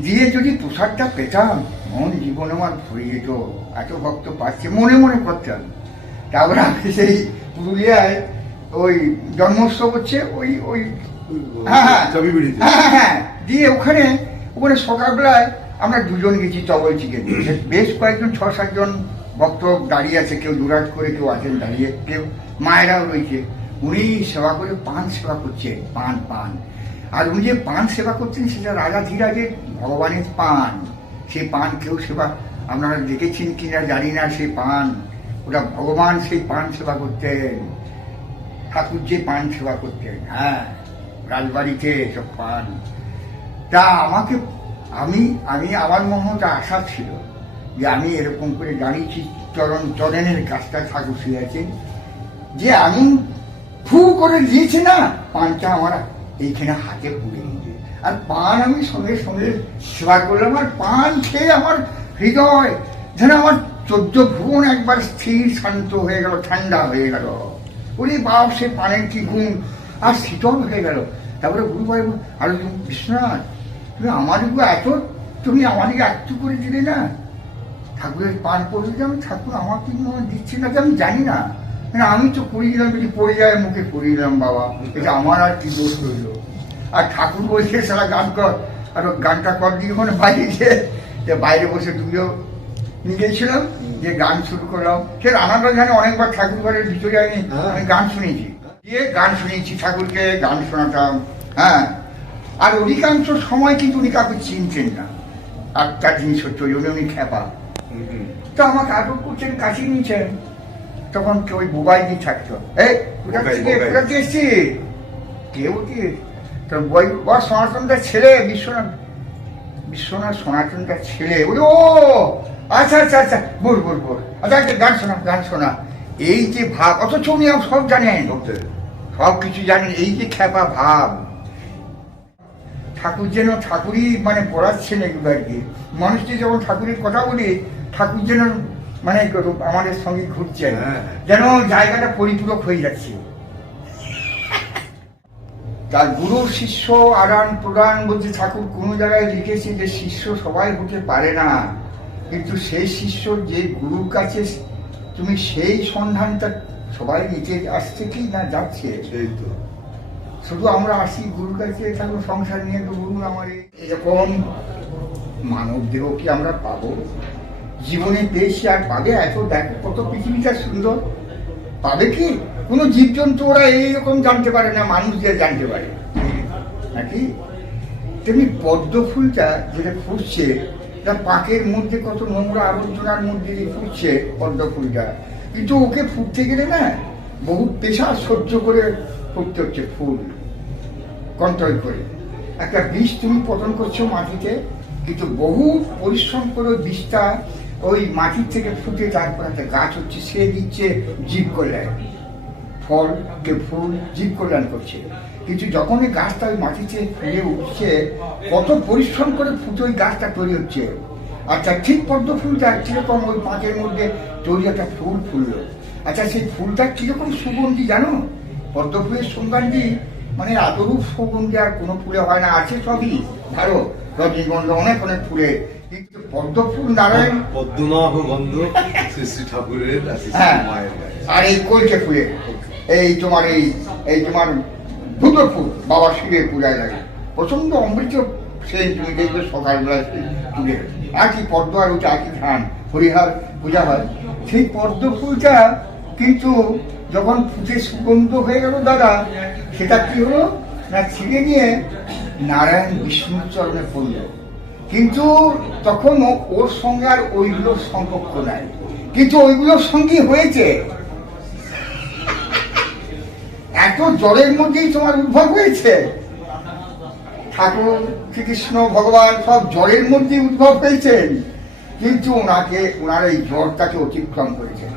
দিয়ে যদি প্রসাদটা পেতাম, মন জীবন আমার ভরে যেত। এত ভক্ত পাচ্ছে, মনে মনে করতাম। তারপরে আমি সেই পুরুলিয়ায় ওই জন্মোৎসব হচ্ছে, ওই হ্যাঁ দিয়ে ওখানে সকালবেলায় আমরা 2 জন গেছি চবল চিকেন। বেশ কয়েকজন 6-7 জন ভক্ত দাঁড়িয়ে আছে, কেউ দুরাট করে, কেউ আছেন দাঁড়িয়ে, কেউ মায়েরাও রয়েছে। উনি সেবা করে পান সেবা করছেন, পান। আর উনি যে পান সেবা করছেন সেটা রাজা ধীরাজের ভগবানের পান। সেই পান কেউ সেবা আপনারা দেখেছেন কিনা জানি না, সেই পান ওটা ভগবান সেই পান সেবা করতেন, ঠাকুর যে পান সেবা করতেন। হ্যাঁ, রাজবাড়িতে সব পান। তা আমাকে আমার মনে একটা আশা ছিল যে আমি এরকম করে জানিয়েছি চরণের কাজটা ঠাকুর শুয়েছেন, যে আমি ফু করে দিয়েছি না, পানটা আমার এইখানে হাতে পুড়ে নিয়ে, আর পান আমি সঙ্গে সঙ্গে সেবা করলাম। আর পান খেয়ে আমার হৃদয় যেন আমার 14 ভুবন একবার স্থির শান্ত হয়ে গেল, ঠান্ডা হয়ে গেল। বলি বাপ, সে পানের কি গুণ, আর শীতল হয়ে গেল। তারপরে গুরুভাই আর বিশ্বনাথ, তুমি আমাদেরকে এত করে দিলে না, ঠাকুরের পান পড়ে দিলাম, ঠাকুর আমাকে দিচ্ছে না, আমি জানি না, আমি তো পড়ে দিলাম, যদি পড়ে যায় মুখে পড়ে দিলাম বাবা, এটা আমার আর কি দোষ রইল। আর ঠাকুর বলছে সারা গান কর, আর গানটা কর দিয়ে ওখানে বাইরে যে বাইরে বসে তুমিও নিয়ে গেছিলাম, যে গান শুরু করলাম। সে রানাটা জানে অনেকবার ঠাকুর ঘরের ভিতরে আমি গান শুনেছি, ঠাকুরকে গান শোনাতাম। হ্যাঁ, আর অধিকাংশ সময় কিন্তু উনি কাউকে চিনতেন না। একটা জিনিস হচ্ছে, উনি খেপা, তো আমাকে আদর করছেন, কাছে নিয়েছেন। তখন ওই মোবাইল দিয়ে থাকতো, কোথা থেকে এসছি কেউ কি তোর বই সনাতনটার ছেলে, বিশ্বনাথ সনাতনটার ছেলে। ও আচ্ছা, বল আচ্ছা, একটা গান শোনা। এই যে ভাব, অথচ উনি সব জানেন, সব কিছু জানেন। এই যে খেপা ভাব, ঠাকুর যেন ঠাকুরই মানে পড়াচ্ছেন এগুলো আর কি। মানুষটি যখন ঠাকুরের কথা বলি, ঠাকুর যেন মানে আমাদের সঙ্গে ঘুরছে, যেন জায়গাটা পরিপূরক হয়ে যাচ্ছে। তার গুরু শিষ্য আদান প্রদান বলতে ঠাকুর কোনো জায়গায় লিখেছে যে শিষ্য সবাই হতে পারে না, কিন্তু সেই শিষ্য যে গুরুর কাছে তুমি সেই সন্ধানটা সবাই নিতে আসছে কি না যাচ্ছে। সেই তো শুধু আমরা আসি গুরুর কাছে, ঠাকুর সংসার নিয়ে তো গুরু আমার এরকম মানব দেহ কি আমরা পাবো? জীবনে পেয়েছি আর পাবে? এত দেখো কত পৃথিবীটা সুন্দর, পাবে কি? কোনো জীবজন্তু ওরা এইরকম জানতে পারে না, মানুষ দিয়ে জানতে পারে নাকি? তেমনি পদ্ম ফুলটা যেটা ফুটছে, তার পাকের মধ্যে কত নোংরা আবর্জনার মধ্যে দিয়ে ফুটছে পদ্ম ফুলটা, কিন্তু ওকে ফুটতে গেলে না বহু পেশা সহ্য করে ফুটতে হচ্ছে। ফুল কন্ট্রোল করে একটা বীজ তুমি পতন করছো মাটিতে, কিন্তু বহু পরিশ্রম করে বীজটা ওই মাটির থেকে ফুটে তারপর একটা গাছ হচ্ছে, সে দিচ্ছে জীব কল্যাণ, ফল কে ফুল জীব কল্যাণ করছে। কিন্তু যখন এই গাছটা ওই মাটিতে ফুলে উঠছে, কত পরিশ্রম করে ফুটে ওই গাছটা তৈরি হচ্ছে। আচ্ছা, ঠিক পদ্ম ফুলটা কিরকম ওই পাঁকের মধ্যে তৈরি একটা ফুল ফুললো। আচ্ছা, সেই ফুলটা কিরকম সুগন্ধি জানো? পদ্ম ফুলের সুগন্ধি মানে এতরূপ সুগন্ধি আর কোনো ফুলে হয় না। আছে সবই ভালো, রজনীগন্ধা অনেক ফুলে, কিন্তু পদ্ম ফুল নারায়ণ পদ্মনাভ শ্রী ঠাকুরের। হ্যাঁ, আর এই কলকে ফুলে, এই তোমার ধুতো ফুল বাবা শিবের পূজায় লাগে, প্রচন্ড অমৃত সেই তুমি দেখবে সকালবেলায় সেই তুলে আর কি পদ্ম আর ওটা একই ধান হরিহার পূজা হয়। সেই পদ্ম ফুলটা কিন্তু যখন ফুটে সুগন্ধ হয়ে গেল দাদা, সেটা কি হলো না ছিঁড়ে নিয়ে নারায়ণ বিষ্ণুর চরণে পড়ল। কিন্তু তখন ওর সঙ্গে আর ওইগুলোর সম্পর্ক নাই, কিন্তু ওইগুলোর সঙ্গে হয়েছে এত জলের মধ্যেই তোমার উদ্ভব হয়েছে। ঠাকুর শ্রীকৃষ্ণ ভগবান সব জলের মধ্যে উদ্ভব হয়েছেন, কিন্তু ওনারা এই জলটাকে অতিক্রম করেছেন।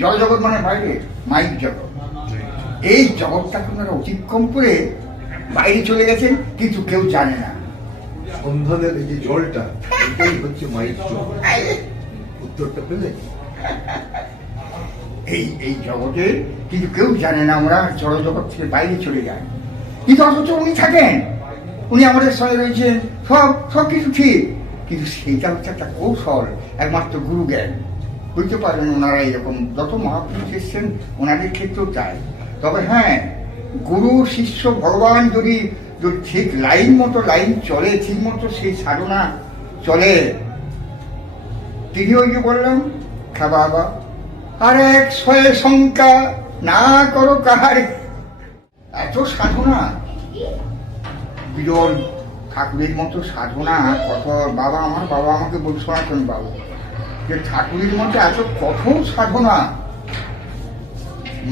জল জগৎ মানে বাইরে, মাইক জগৎ, এই জগৎটাকে ওনারা অতিক্রম করে বাইরে চলে গেছেন, কিন্তু কেউ জানে না। সন্ধানের এই যে জলটা, এটাই হচ্ছে মাইক জল। উত্তরটা পেলে? এই জগতে কিন্তু কেউ জানে না, ওরা জড় জগৎ থেকে বাইরে চলে যায়, কিন্তু অথচ উনি থাকেন, উনি আমাদের সঙ্গে রয়েছেন, সব কিছু ঠিক, কিন্তু সেইটা হচ্ছে একটা কৌশল, একমাত্র গুরু জ্ঞান। বুঝতে পারেন ওনারা এরকম যত মহাপুরুষ এসছেন ওনাদের ক্ষেত্রেও তাই। তবে হ্যাঁ, গুরু শিষ্য ভগবান যদি ঠিক লাইন চলে, ঠিক মতো সেই সাধনা চলে, তিনি ওই যে বললাম বাবা আর এক শয়ে শঙ্কা না করো কাহারে, এত সাধনা, বিরল ঠাকুরের মতো সাধনা কঠোর। আমার বাবা আমাকে বল সনাতন বাবু যে ঠাকুরের মতো এত কঠোর সাধনা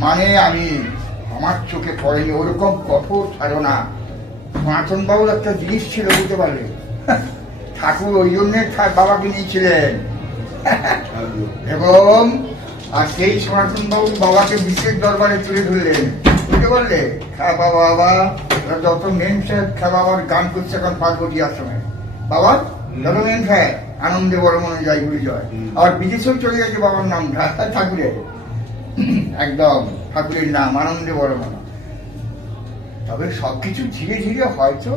মানে আমি আমার চোখে পড়েনি, ওরকম কঠোর সাধনা। সনাতন বাবুর একটা জিনিস ছিল, বুঝতে পারলে, ঠাকুর ওই জন্যে বাবাকে নিয়েছিলেন এবং আর সেই সনাতন বাবু বাবাকে বিশেষ দরবারে তুলে ধরলেন। বুঝতে পারলে, বাবা যত মেন সাহেব বাবার গান করছে এখন পার্বতী আশ্রমে, বাবার যত মেন সাহেব আনন্দে বড় মনে যাই ঘুরে যায়, আর বিদেশেও চলে গেছে বাবার নাম ঠাকুরের, একদম ঠাকুরের নাম আনন্দে বড় মনে। তবে সবকিছু ধীরে ধীরে হয়তো